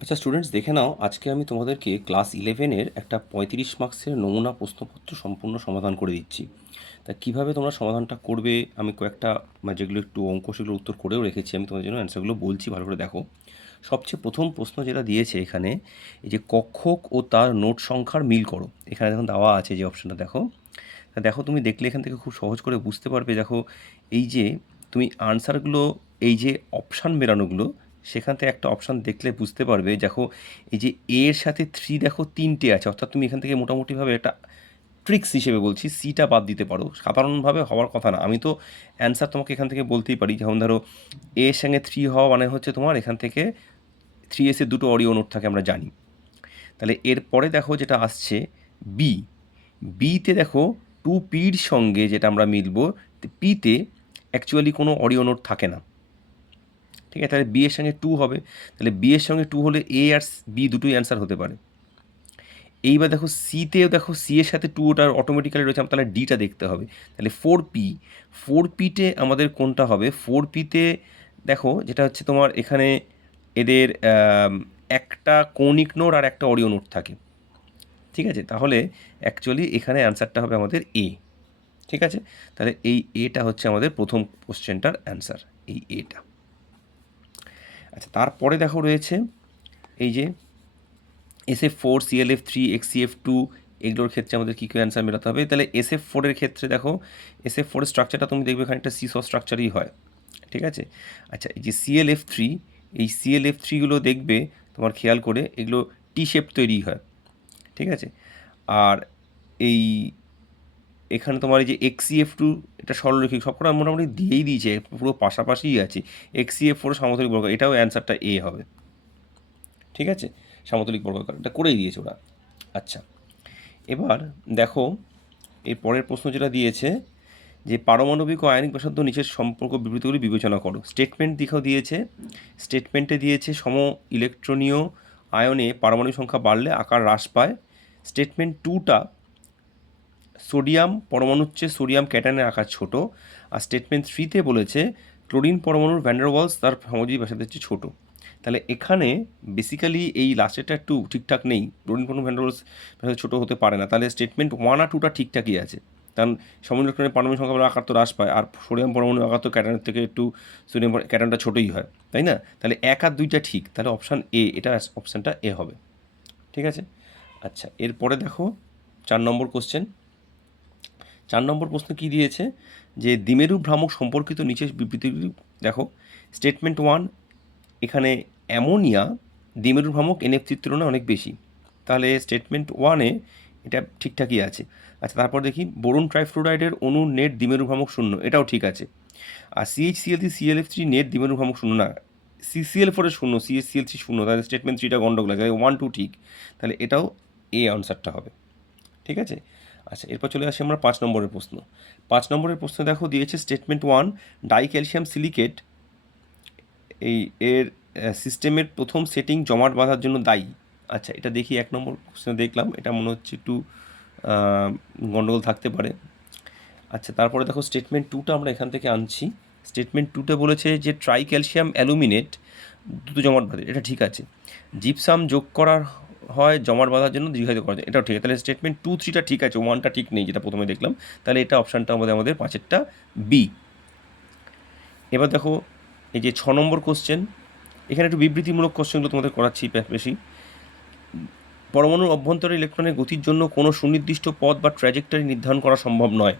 আচ্ছা স্টুডেন্টস, দেখে নাও, আজকে আমি তোমাদেরকে ক্লাস 11-এর একটা 35 মার্কসের নমুনা প্রশ্নপত্র সম্পূর্ণ সমাধান করে দিচ্ছি। তা কীভাবে তোমরা সমাধানটা করবে আমি কয়েকটা যেগুলো একটু অঙ্ক সেগুলোর উত্তর করেও রেখেছি, আমি তোমাদের জন্য অ্যান্সারগুলো বলছি, ভালো করে দেখো। সবচেয়ে প্রথম প্রশ্ন যেটা দিয়েছে এখানে, এই যে কক্ষক ও তার নোট সংখ্যার মিল করো। এখানে যখন দেওয়া আছে যে অপশানটা দেখো, তা দেখো তুমি দেখলে এখান থেকে খুব সহজ করে বুঝতে পারবে। দেখো এই যে তুমি আনসারগুলো, এই যে অপশান বেরানোগুলো, সেখান থেকে একটা অপশান দেখলে বুঝতে পারবে। দেখো এই যে এর সাথে 3 দেখো 3টে আছে, অর্থাৎ তুমি এখান থেকে মোটামুটিভাবে একটা ট্রিক্স হিসেবে বলছি, সিটা বাদ দিতে পারো। সাধারণভাবে হওয়ার কথা না, আমি তো অ্যান্সার তোমাকে এখান থেকে বলতেই পারি। যেমন ধরো এর সঙ্গে 3 হওয়া মানে হচ্ছে তোমার এখান থেকে 3s এর দুটো অডিও নোট থাকে, আমরা জানি। তাহলে এরপরে দেখো যেটা আসছে বি, বিতে দেখো 2Pর সঙ্গে যেটা আমরা মিলব, পিতে অ্যাকচুয়ালি কোনো অডিও নোট থাকে না, ঠিক আছে। তাহলে বি এর সঙ্গে 2 হবে, তাহলে বি এর সঙ্গে 2 হলে এ আর বি দুটোই অ্যান্সার হতে পারে। এইবার দেখো সিতেও দেখো সি এর সাথে 2 ওটার অটোমেটিক্যালি রয়েছে, তাহলে ডিটা দেখতে হবে। তাহলে 4P, 4Pতে আমাদের কোনটা হবে? 4Pতে দেখো যেটা হচ্ছে তোমার এখানে এদের একটা কৌণিক নোট আর একটা অডিও নোট থাকে, ঠিক আছে। তাহলে অ্যাকচুয়ালি এখানে অ্যান্সারটা হবে আমাদের এ, ঠিক আছে। তাহলে এই এটা হচ্ছে আমাদের প্রথম কোশ্চেনটার অ্যান্সার, এই এটা। আচ্ছা, তারপরে দেখো রয়েছে এই যে SF4, CLF3, XCF2, এগুলোর ক্ষেত্রে আমাদের কী কী অ্যান্সার মেলাতে হবে। তাহলে SF4-এর ক্ষেত্রে দেখো, SF4-এর স্ট্রাকচারটা তুমি দেখবে খানিকটা সিস স্ট্রাকচারই হয়, ঠিক আছে। আচ্ছা, এই যে CLF3, এই CLF3গুলো দেখবে তোমার খেয়াল করে, এগুলো টি শেপ তৈরি হয়, ঠিক আছে। আর এই এখানে তোমার এই যে XCF2, এটা সরলরৈখিক, সবকটা মোটামুটি দিয়েই দিয়েছে, পুরো পাশাপাশিই আছে। XCF4 সমতলিক বর্গাকার, এটাও অ্যান্সারটা এ হবে, ঠিক আছে। সমতলিক বর্গাকার, এটা করেই দিয়েছে ওরা। আচ্ছা, এবার দেখো এর পরের প্রশ্ন যেটা দিয়েছে যে পারমাণবিক ও আয়নিক ব্যাসার্ধ নিচের সম্পর্ক বিবৃতিগুলি বিবেচনা করো। স্টেটমেন্ট দিকেও দিয়েছে, স্টেটমেন্টে দিয়েছে সম ইলেকট্রনীয় আয়নে পারমাণবিক সংখ্যা বাড়লে আকার হ্রাস পায়। স্টেটমেন্ট 2টা সোডিয়াম পরমাণুর চেয়ে সোডিয়াম ক্যাটায়নের আকার ছোট। আর স্টেটমেন্ট 3তে বলেছে ক্লোরিন পরমাণুর ভ্যান্ডারওয়ালস তার সামাজিক ব্যাসার্ধের চেয়ে ছোটো। তাহলে এখানে বেসিক্যালি এই লাস্টেরটা একটু ঠিকঠাক নেই, ক্লোরিন পরমাণু ভ্যান্ডারওয়ালস ছোটো হতে পারে না। তাহলে স্টেটমেন্ট 1 আর 2টা ঠিকঠাকই আছে, কারণ সমুদ্র ইলেকট্রনের পারমাণবিক সংখ্যা আকার তো হ্রাস পায়, আর সোডিয়াম পরমাণুর আকার তো ক্যাটায়নের থেকে একটু সোডিয়াম ক্যাটায়নটা ছোটোই হয়, তাই না। তাহলে 1 আর 2টা ঠিক, তাহলে অপশান এ, এটা অপশানটা এ হবে, ঠিক আছে। আচ্ছা, এরপরে দেখো 4 নম্বর কোশ্চেন। 4 নম্বর প্রশ্ন কী দিয়েছে যে দ্বিমেরু ভ্রামক সম্পর্কিত নিচের বিবৃতিগুলি দেখো। স্টেটমেন্ট 1, এখানে অ্যামোনিয়া দ্বিমেরু ভ্রামক NF3-র তুলনায় অনেক বেশি, তাহলে স্টেটমেন্ট 1-এ এটা ঠিকঠাকই আছে। আচ্ছা, তারপর দেখি বোরন ট্রাইফ্লোরাইডের অণুর নেট দ্বিমেরু ভ্রামক 0, এটাও ঠিক আছে। আর CH-CL3, CLF3 নেট দ্বিমেরু ভ্রামক 0 না, CCl4-এর 0, CH-CL3 0, তাহলে স্টেটমেন্ট 3টা গন্ডগোল আছে, 1, 2 ঠিক, তাহলে এটাও এ আনসারটা হবে, ঠিক আছে। আচ্ছা, এরপর চলে আসি আমরা 5 নম্বরের প্রশ্ন। 5 নম্বরের প্রশ্ন দেখো দিয়েছে স্টেটমেন্ট 1 ডাইক্যালসিয়াম সিলিকেট এই এর সিস্টেমের প্রথম সেটিং জমাট বাঁধার জন্য দায়ী। আচ্ছা, এটা দেখি 1 নম্বর কোশ্চেনে দেখলাম, এটা মনে হচ্ছে একটু গণ্ডগোল থাকতে পারে। আচ্ছা, তারপরে দেখো স্টেটমেন্ট 2টা আমরা এখান থেকে আনছি। স্টেটমেন্ট 2তে বলেছে যে ট্রাই ক্যালসিয়াম অ্যালুমিনেট দ্রুত জমাট বাঁধে, এটা ঠিক আছে। জিপসাম যোগ করার হয় জমাট বাঁধার জন্য দীর্ঘায়িত করা যায়, এটাও ঠিক আছে। তাহলে স্টেটমেন্ট 2, 3টা ঠিক আছে, 1টা ঠিক নেই যেটা প্রথমে দেখলাম, তাহলে এটা অপশানটা আমাদের 5-এরটা বি। এবার দেখো এই যে 6 নম্বর কোশ্চেন, এখানে একটু বিবৃতিমূলক কোশ্চেনগুলো তোমাদের করাচ্ছি বেশি। পরমাণুর অভ্যন্তরে ইলেকট্রনের গতির জন্য কোনো সুনির্দিষ্ট পথ বা ট্র্যাজেক্টরি নির্ধারণ করা সম্ভব নয়।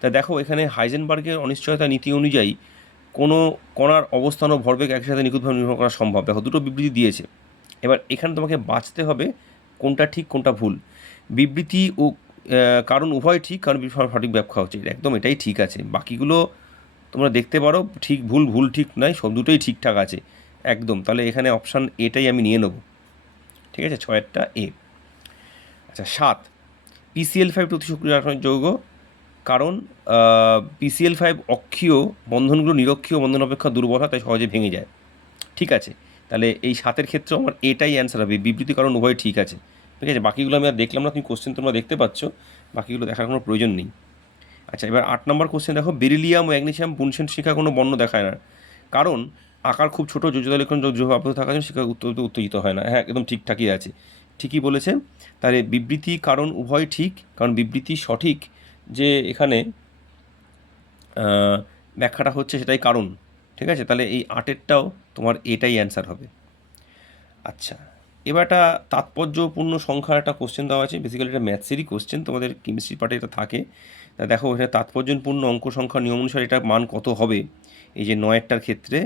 তাই দেখো এখানে হাইজেনবার্গের অনিশ্চয়তা নীতি অনুযায়ী কোনো কণার অবস্থান ও ভরবেগ একসাথে নিখুঁতভাবে নির্ভর করা সম্ভব। দেখো দুটো বিবৃতি দিয়েছে, এবার এখানে তোমাকে বাঁচতে হবে কোনটা ঠিক কোনটা ভুল। বিবৃতি ও কারণ উভয় ঠিক, কারণ সঠিক ব্যাখ্যা হচ্ছে, একদম এটাই ঠিক আছে। বাকিগুলো তোমরা দেখতে পারো ঠিক ভুল, ভুল ঠিক নয়, সব দুটোই ঠিকঠাক আছে একদম। তাহলে এখানে অপশান এটাই আমি নিয়ে নেব, ঠিক আছে, 6-এরটা এ। আচ্ছা, 7 PCl5 অতি সক্রিয় রাসায়নিক যৌগ, কারণ PCl5 অক্ষীয় বন্ধনগুলো নিরক্ষীয় বন্ধন অপেক্ষা দুর্বল হয়, তাই সহজে ভেঙে যায়, ঠিক আছে। তাহলে এই 7-এর ক্ষেত্রে আমার এটাই অ্যান্সার হবে, বিবৃতি কারণ উভয় ঠিক আছে, ঠিক আছে। বাকিগুলো আমি আর দেখলাম না, তুমি কোশ্চেন তোমরা দেখতে পাচ্ছ, বাকিগুলো দেখার কোনো প্রয়োজন নেই। আচ্ছা, এবার 8 নম্বর কোশ্চেন দেখো বেরিলিয়াম ও ম্যাগনেসিয়াম বুনসেন শিখা কোনো বর্ণ দেখায় না, কারণ আকার খুব ছোটো যোজ্যতা ইলেকট্রন যেভাবে আবদ্ধ থাকা যায় সেটা উত্তেজিত হয় না। হ্যাঁ, একদম ঠিকঠাকই আছে, ঠিকই বলেছে। তাহলে বিবৃতি কারণ উভয় ঠিক, কারণ বিবৃতি সঠিক যে এখানে ব্যাখ্যাটা হচ্ছে সেটাই কারণ। ঠিক আছে, তাহলে এই 8-এরটাও তোমার এটাই অ্যান্সার হবে। আচ্ছা, এবার একটা তাৎপর্যপূর্ণ সংখ্যার একটা কোশ্চেন দেওয়া আছে, বেসিক্যালি এটা ম্যাথসেরই কোশ্চেন, তোমাদের কেমিস্ট্রি পার্টে এটা থাকে। তা দেখো এটা তাৎপর্যপূর্ণ অঙ্ক সংখ্যা নিয়ম অনুসারে এটা মান কত হবে। এই যে 9-এরটার ক্ষেত্রে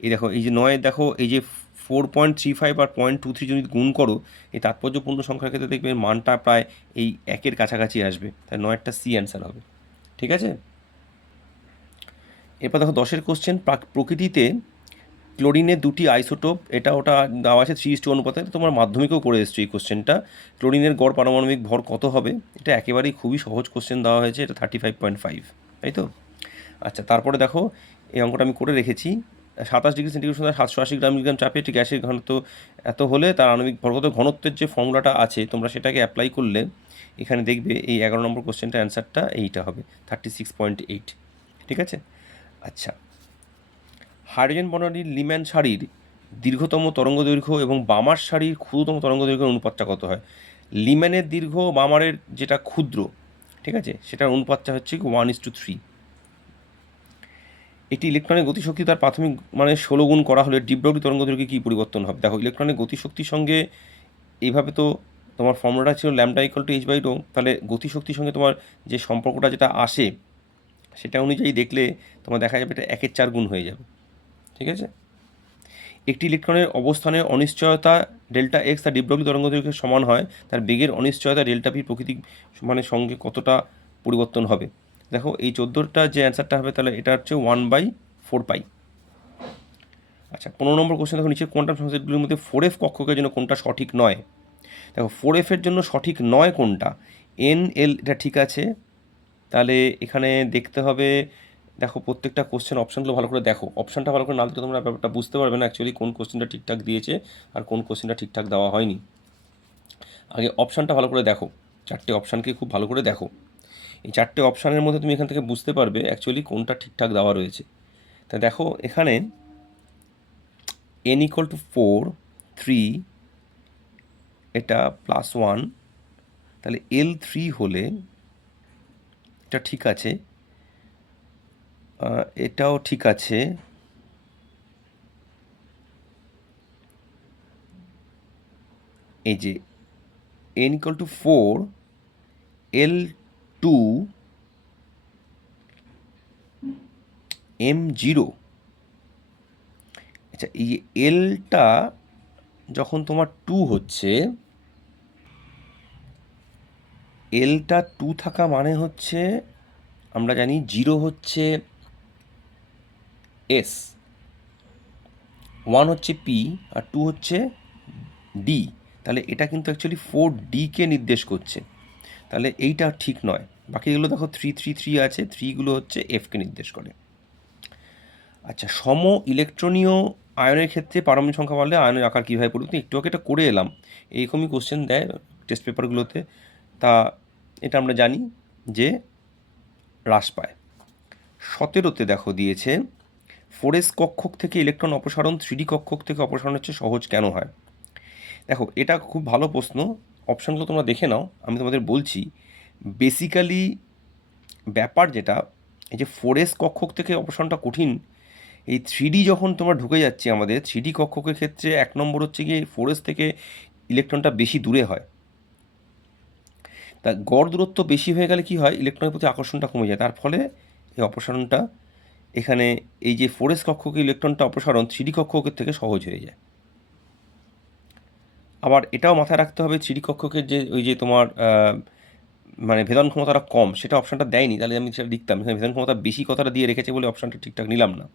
এই দেখো, এই যে 9 দেখো, এই যে 4.35 আর 0.23 যদি গুণ করো এই তাৎপর্যপূর্ণ সংখ্যার ক্ষেত্রে দেখবে মানটা প্রায় এই 1-এর কাছাকাছি আসবে, তাই 9-এরটা সি অ্যান্সার হবে। ঠিক আছে, এরপর দেখো 10-এর কোশ্চেন, প্রকৃতিতে ক্লোরিনের দুটি আইসোটোপ, এটা ওটা দেওয়া আছে 3:1 অনুপাতে, তোমার মাধ্যমিকেও করে এসছো এই কোশ্চেনটা। ক্লোরিনের গড় পারমাণবিক ভর কত হবে, এটা একেবারেই খুবই সহজ কোশ্চেন দেওয়া হয়েছে, এটা 35.5, তাই তো। আচ্ছা, তারপরে দেখো এই অঙ্কটা আমি করে রেখেছি। 27 ডিগ্রি সেন্টিগ্রেড 780 গ্রাম মিলিগ্রাম চাপে একটি গ্যাসের ঘনত্ব এত হলে তার আণবিক ভর কত। ঘনত্বের যে ফর্মুলাটা আছে তোমরা সেটাকে অ্যাপ্লাই করলে এখানে দেখবে এই 11 নম্বর কোশ্চেনটা অ্যান্সারটা এইটা হবে 36.8। ঠিক আছে। আচ্ছা, হাইড্রোজেন বর্ণালীর লিম্যান শাড়ির দীর্ঘতম তরঙ্গদৈর্ঘ্য এবং বামার শাড়ির ক্ষুদ্রতম তরঙ্গদৈর্ঘ্যের অনুপাতটা কত হয়। লিম্যানের দীর্ঘ, বামারের যেটা ক্ষুদ্র, ঠিক আছে, সেটার অনুপাতটা হচ্ছে 1:3। একটি ইলেকট্রনের গতিশক্তি তার প্রাথমিক মানে 16 গুণ করা হলে ডিব্রগলি তরঙ্গদৈর্ঘ্যে কী পরিবর্তন হবে। দেখো ইলেকট্রনের গতিশক্তির সঙ্গে এইভাবে তো তোমার ফর্মুলাটা ছিল ল্যামডা ইকুয়াল টু h/ρ, তাহলে গতিশক্তির সঙ্গে তোমার যে সম্পর্কটা যেটা আসে সেটা অনুযায়ী দেখলে তোমার দেখা যাবে এটা 1/4 গুণ হয়ে যাবে। ঠিক আছে, একটি ইলেকট্রনের অবস্থানের অনিশ্চয়তা ডেল্টা এক্স তার ডিব্রগলি তরঙ্গদৈর্ঘ্যের সমান হয়, তার বেগের অনিশ্চয়তা ডেল্টা ভি প্রকৃতিক মানে সঙ্গে কতটা পরিবর্তন হবে। দেখো এই 14টা যে অ্যান্সারটা হবে তাহলে এটা হচ্ছে 1/4π। আচ্ছা, 15 নম্বর কোশ্চেন দেখো, নিচে কোয়ান্টাম সংকেতগুলির মধ্যে 4f কক্ষকের জন্য কোনটা সঠিক নয়। দেখো 4f এর জন্য সঠিক নয় কোনটা, NL এটা ঠিক আছে। তাহলে এখানে দেখতে হবে, দেখো প্রত্যেকটা কোশ্চেন অপশানগুলো ভালো করে দেখো, অপশানটা ভালো করে না দিলে তোমরা ব্যাপারটা বুঝতে পারবে না অ্যাকচুয়ালি কোন কোশ্চেনটা ঠিকঠাক দিয়েছে আর কোন কোশ্চেনটা ঠিকঠাক দেওয়া হয়নি। আগে অপশানটা ভালো করে দেখো, 4টে অপশানকে খুব ভালো করে দেখো। এই 4টে অপশানের মধ্যে তুমি এখান থেকে বুঝতে পারবে অ্যাকচুয়ালি কোনটা ঠিকঠাক দেওয়া রয়েছে। তা দেখো এখানে n = 4, 3 এটা +1, তাহলে L3 হলে এটা ঠিক আছে, এটাও ঠিক আছে। এই যে n = 4, L2 M0। আচ্ছা, এই যে এলটা যখন তোমার 2 হচ্ছে, এলটা 2 থাকা মানে হচ্ছে আমরা জানি 0 হচ্ছে S, 1 হচ্ছে P আর 2 হচ্ছে D। তাহলে এটা কিন্তু অ্যাকচুয়ালি 4Dকে নির্দেশ করছে, তাহলে এইটা ঠিক নয়। বাকিগুলো দেখো 3, 3, 3 আছে, 3গুলো হচ্ছে Fকে নির্দেশ করে। আচ্ছা, সম ইলেকট্রনীয় আয়নের ক্ষেত্রে পারমাণবিক সংখ্যা বাড়লে আয়নের আকার কীভাবে পরিবর্তন, একটু আগে এটা করে এলাম, এইরকমই কোশ্চেন দেয় টেস্ট পেপারগুলোতে। তা এটা আমরা জানি যে হ্রাস পায়। 17তে দেখো দিয়েছে 4s কক্ষক থেকে ইলেকট্রন অপসারণ 3D কক্ষক থেকে অপসারণ হচ্ছে সহজ কেন হয়। দেখো এটা খুব ভালো প্রশ্ন, অপশানগুলো তোমরা দেখে নাও, আমি তোমাদের বলছি। বেসিক্যালি ব্যাপার যেটা, এই যে 4s কক্ষক থেকে অপসারণটা কঠিন, এই 3D যখন তোমরা ঢুকে যাচ্ছে আমাদের 3D কক্ষকের ক্ষেত্রে 1 নম্বর হচ্ছে গিয়ে 4s থেকে ইলেকট্রনটা বেশি দূরে হয়। তা গড় দূরত্ব বেশি হয়ে গেলে কি হয়, ইলেকট্রনের প্রতি আকর্ষণটা কমে যায়, তার ফলে এই অপসারণটা এখানে এই যে 4s কক্ষকে ইলেকট্রনটা অপসারণ 3D কক্ষকের থেকে সহজ হয়ে যায়। আবার এটাও মাথায় রাখতে হবে 3D কক্ষকের যে ওই যে তোমার মানে ভেদন ক্ষমতাটা কম, সেটা অপশানটা দেয়নি, তাহলে আমি সেটা লিখতাম, এখানে ভেদন ক্ষমতা বেশি কথাটা দিয়ে রেখেছে বলে অপশানটা ঠিকঠাক নিলাম না।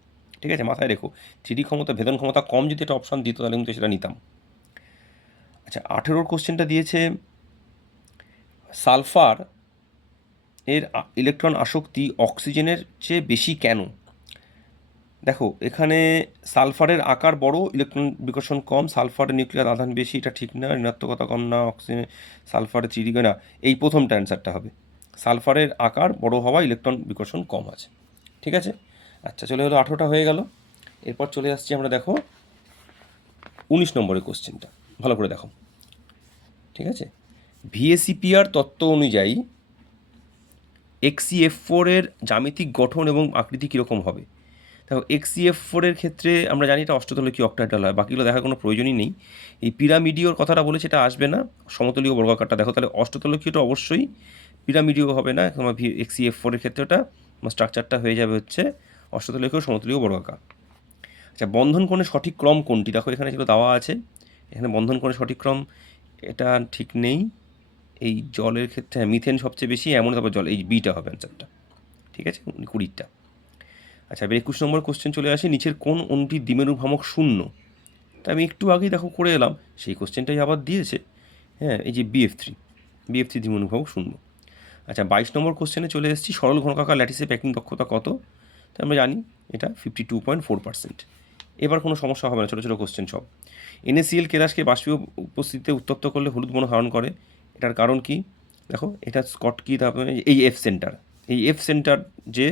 ঠিক আছে, মাথায় রেখো 3D ক্ষমতা ভেদন ক্ষমতা কম যদি এটা অপশান দিত তাহলে কিন্তু সেটা নিতাম। আচ্ছা, 18 কোশ্চেনটা দিয়েছে সালফার এর ইলেকট্রন আসক্তি অক্সিজেনের চেয়ে বেশি কেন। দেখো এখানে সালফারের আকার বড়, ইলেকট্রন বিকর্ষণ কম, সালফারের নিউক্লিয়ার আধান বেশি, এটা ঠিক না, ঋণাত্মকতা কম না, অক্সিজেন সালফারের 3D না, এই প্রথমটা অ্যান্সারটা হবে, সালফারের আকার বড় হওয়া ইলেকট্রন বিকর্ষণ কম আছে। ঠিক আছে। আচ্ছা, চলে হলো 18টা হয়ে গেল। এরপর চলে আসছি আমরা, দেখো 19 নম্বরের কোশ্চেনটা ভালো করে দেখো। ঠিক আছে, ভিএসিপিআর তত্ত্ব অনুযায়ী XeF4 এর জ্যামিতিক গঠন এবং আকৃতি কীরকম হবে। দেখো XeF4 এর ক্ষেত্রে আমরা জানি এটা অষ্টতলকীয় অক্টাহেড্রাল হয়, বাকিগুলো দেখার কোনো প্রয়োজনই নেই। এই পিরামিডিওর কথাটা বলেছে, এটা আসবে না। সমতলীয় বর্গাকারটা দেখো, তাহলে অষ্টতলকীয়টা অবশ্যই, পিরামিডিও হবে না। তোমার XeF4 এর ক্ষেত্রে ওটা স্ট্রাকচারটা হয়ে যাবে হচ্ছে অষ্টতলকীয় সমতলীয় বর্গাকার। আচ্ছা, বন্ধন কোণের সঠিক ক্রম কোনটি, দেখো এখানে যেগুলো দেওয়া আছে, এখানে বন্ধন কোণের সঠিক ক্রম এটা ঠিক নেই। এই জলের ক্ষেত্রে মিথেন সবচেয়ে বেশি, এমন তারপর জল, এই বিটা হবে অ্যান্সারটা। ঠিক আছে, 20টা। আচ্ছা, এবার 21 নম্বর কোশ্চেন চলে আসে, নিচের কোন অণুটির দ্বিমেরু ভ্রামক 0। তা আমি একটু আগেই দেখো করে এলাম, সেই কোশ্চেনটাই আবার দিয়েছে। হ্যাঁ, এই যে BF3 দ্বিমেরু ভ্রামক 0। আচ্ছা, 22 নম্বর কোশ্চেনে চলে এসেছি, সরল ঘনকাকার ল্যাটিসে প্যাকিং দক্ষতা কত। তো আমরা জানি এটা 52.4%। এবার কোনো সমস্যা হবে না, ছোটো ছোটো কোশ্চেন সব। NaCl কেলাসকে বাষ্পীয় উপস্থিতিতে উত্তপ্ত করলে হলুদ বর্ণ ধারণ করে, এটার কারণ কি। দেখো এটা স্কট কি, তারপরে এই এফ সেন্টার যে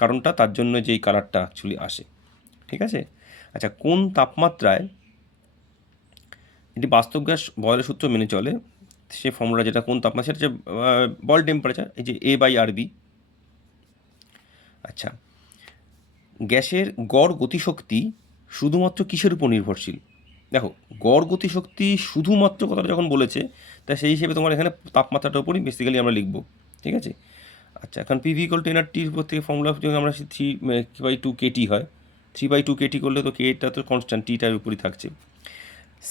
কারণটা, তার জন্য যেই কালারটা অ্যাকচুয়ালি আসে। ঠিক আছে। আচ্ছা, কোন তাপমাত্রায় এটি বাস্তব গ্যাস বয়লের সূত্র মেনে চলে, সে ফর্মুলা যেটা, কোন তাপমাত্রা, সেটা হচ্ছে বল টেম্পারেচার, এই যে A/RB। আচ্ছা, গ্যাসের গড় গতিশক্তি শুধুমাত্র কিসের উপর নির্ভরশীল। দেখো গড় গতিশক্তি শুধুমাত্র কথাটা যখন বলেছে, তা সেই হিসেবে তোমার এখানে তাপমাত্রাটার উপরই বেসিক্যালি আমরা লিখব। ঠিক আছে। আচ্ছা, এখন PV = 10R/T উপর থেকে ফর্মুলা যখন আমরা 3/2 KT হয়, 3/2 KT করলে তো কেটা তো কনস্ট্যান্ট, টিটার উপরই থাকছে।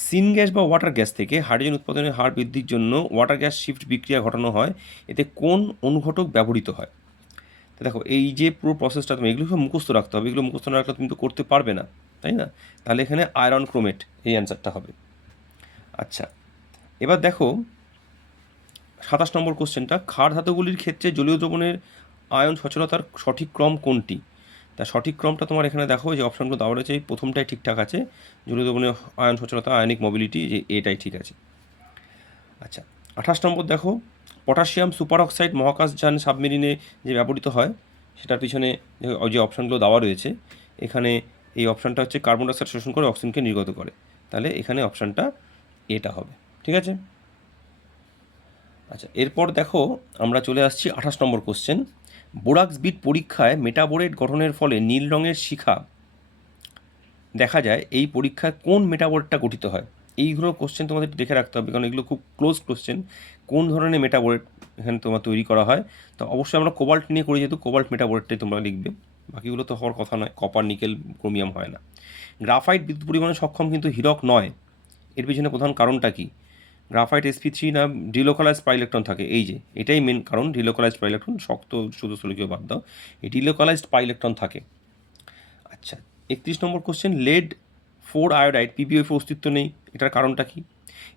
সিন গ্যাস বা ওয়াটার গ্যাস থেকে হাইড্রোজেন উৎপাদনের হার বৃদ্ধির জন্য ওয়াটার গ্যাস শিফট বিক্রিয়া ঘটানো হয়, এতে কোন অনুঘটক ব্যবহৃত হয়। তো দেখো এই যে পুরো প্রসেসটা, তুমি এগুলো সব মুখস্থ রাখতে হবে, এগুলো মুখস্থ না রাখলে তুমি তো করতে পারবে না, তাই না। তাহলে এখানে আয়রন ক্রোমেট এই অ্যান্সারটা হবে। আচ্ছা, এবার দেখো 27 নম্বর কোশ্চেনটা, ক্ষার ধাতুগুলির ক্ষেত্রে জলীয় দ্রবণের আয়ন সচলতার সঠিক ক্রম কোনটি। তা সঠিক ক্রমটা তোমার এখানে দেখো, যে অপশানগুলো দেওয়া রয়েছে, এই প্রথমটাই ঠিকঠাক আছে, জলীয় দ্রবণের আয়ন সচলতা, আয়নিক মোবিলিটি, যে এটাই ঠিক আছে। আচ্ছা, 28 নম্বর দেখো, পটাশিয়াম সুপার অক্সাইড মহাকাশযান সাবমেরিনে যে ব্যবহৃত হয়, সেটার পিছনে যে অপশানগুলো দেওয়া রয়েছে, এখানে এই অপশানটা হচ্ছে কার্বন ডাইঅক্সাইড শোষণ করে অক্সিজেনকে নির্গত করে, তাহলে এখানে অপশানটা এটা হবে। ঠিক আছে। আচ্ছা, এরপর দেখো আমরা চলে আসছি 28 নম্বর কোশ্চেন, বোরাক্স বিট পরীক্ষায় মেটাবোরেট গঠনের ফলে নীল রঙের শিখা দেখা যায়, এই পরীক্ষায় কোন মেটাবোরেটটা গঠিত হয়। এইগুলো কোশ্চেন তোমাদের দেখে রাখতে হবে, কারণ এগুলো খুব ক্লোজ কোশ্চেন। কোন ধরনের মেটাবোরেট এখানে তোমার তৈরি করা হয়, তো অবশ্যই আমরা কোবাল্ট নিয়ে করি, যেহেতু কোবাল্ট মেটাবোরেটটাই তোমরা লিখবে, বাকিগুলো তো হওয়ার কথা নয়, কপার নিকেল ক্রোমিয়াম হয় না। গ্রাফাইট বিদ্যুৎ পরিমাণে সক্ষম কিন্তু হীরক নয়, এর পিছনে প্রধান কারণটা কি। গ্রাফাইট sp3 না ডিলোকালাইজড পাইইলেকট্রন থাকে, এই যে এটাই মেন কারণ, ডিলোকালাইজড পাইইলেকট্রন, শক্ত শুধু স্থলিকীয় বাদ দাও, এই ডিলোকালাইজড পাইইলেকট্রন থাকে। আচ্ছা, 31 নম্বর কোশ্চেন, lead-4 আয়োডাইড PbF-এর অস্তিত্ব নেই, এটার কারণটা কি।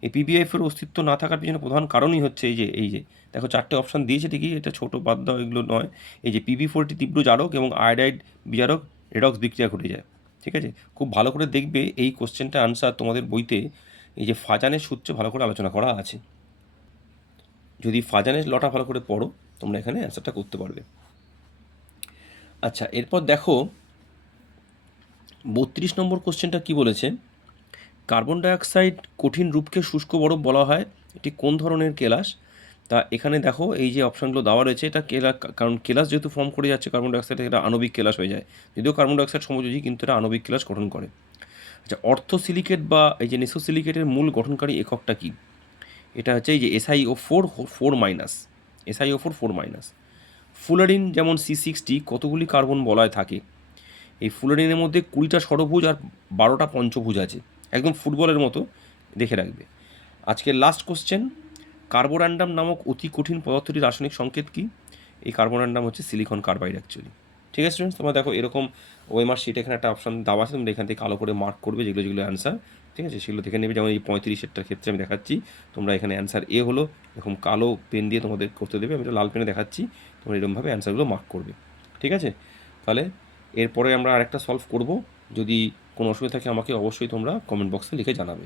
এই PbF-এর অস্তিত্ব না থাকার পিছনে প্রধান কারণই হচ্ছে এই যে দেখো 4টে অপশান দিয়েছে ঠিকই, এটা ছোটো বাদ দাও, এগুলো নয়। এই যে Pb4টি তীব্র জারক এবং আয়োডাইড বিজারক রেডক্স বিক্রিয়া ঘটে যায়। ঠিক আছে, খুব ভালো করে দেখবে এই কোশ্চেনটা আনসার তোমাদের বইতে এই যে ফাজানের সূত্রে ভালো করে আলোচনা করা আছে। যদি ফাজানের লটা ভালো করে পড়ো, তোমরা এখানে অ্যান্সারটা করতে পারবে। আচ্ছা, এরপর দেখো 32 নম্বর কোশ্চেনটা কি বলেছে, কার্বন ডাইঅক্সাইড কঠিন রূপকে শুষ্ক বরফ বলা হয়, এটি কোন ধরনের কেলাস। তা এখানে দেখো এই যে অপশানগুলো দেওয়া রয়েছে, এটা কারণ কেলাস যেহেতু ফর্ম করে যাচ্ছে কার্বন ডাইঅক্সাইড, এটা আণবিক কেলাস হয়ে যায়, যদিও কার্বন ডাইঅক্সাইড সমযোজী, কিন্তু এটা আণবিক কেলাস গঠন করে। আচ্ছা, অর্থোসিলিকেট বা এই যে নেসোসিলিকেটের মূল গঠনকারী এককটা কি। এটা হচ্ছে এই যে SiO4 ফুলারিন যেমন C60 কতগুলি কার্বন বলয় থাকে। এই ফুলারিনের মধ্যে 20টা ষড়ভুজ আর 12টা পঞ্চভুজ আছে, একদম ফুটবলের মতো, দেখে রাখবে। আজকের লাস্ট কোশ্চেন, কার্বোরান্ডাম নামক অতি কঠিন পদার্থটির রাসায়নিক সংকেত কী। এই কার্বোরান্ডাম হচ্ছে সিলিকন কার্বাইড অ্যাকচুয়ালি। ঠিক আছে স্টুডেন্টস, তোমরা দেখো এরকম ওএমআর শিট এখানে একটা অপশান দেওয়া আছে, তোমরা এখান থেকে কালো করে মার্ক করবে যেগুলো অ্যান্সার। ঠিক আছে, সেগুলো দেখে নেবে, যেমন এই 35-এরটার ক্ষেত্রে আমি দেখাচ্ছি, তোমরা এখানে অ্যান্সার এ হলো এরকম কালো পেন দিয়ে তোমাদের করতে দেবে, আমি এটা লাল পেনে দেখাচ্ছি, তোমরা এরকমভাবে অ্যান্সারগুলো মার্ক করবে। ঠিক আছে, তাহলে এরপরে আমরা আরেকটা সলভ করব। যদি কোনো অসুবিধা থাকে আমাকে অবশ্যই তোমরা কমেন্ট বক্সে লিখে জানাবে।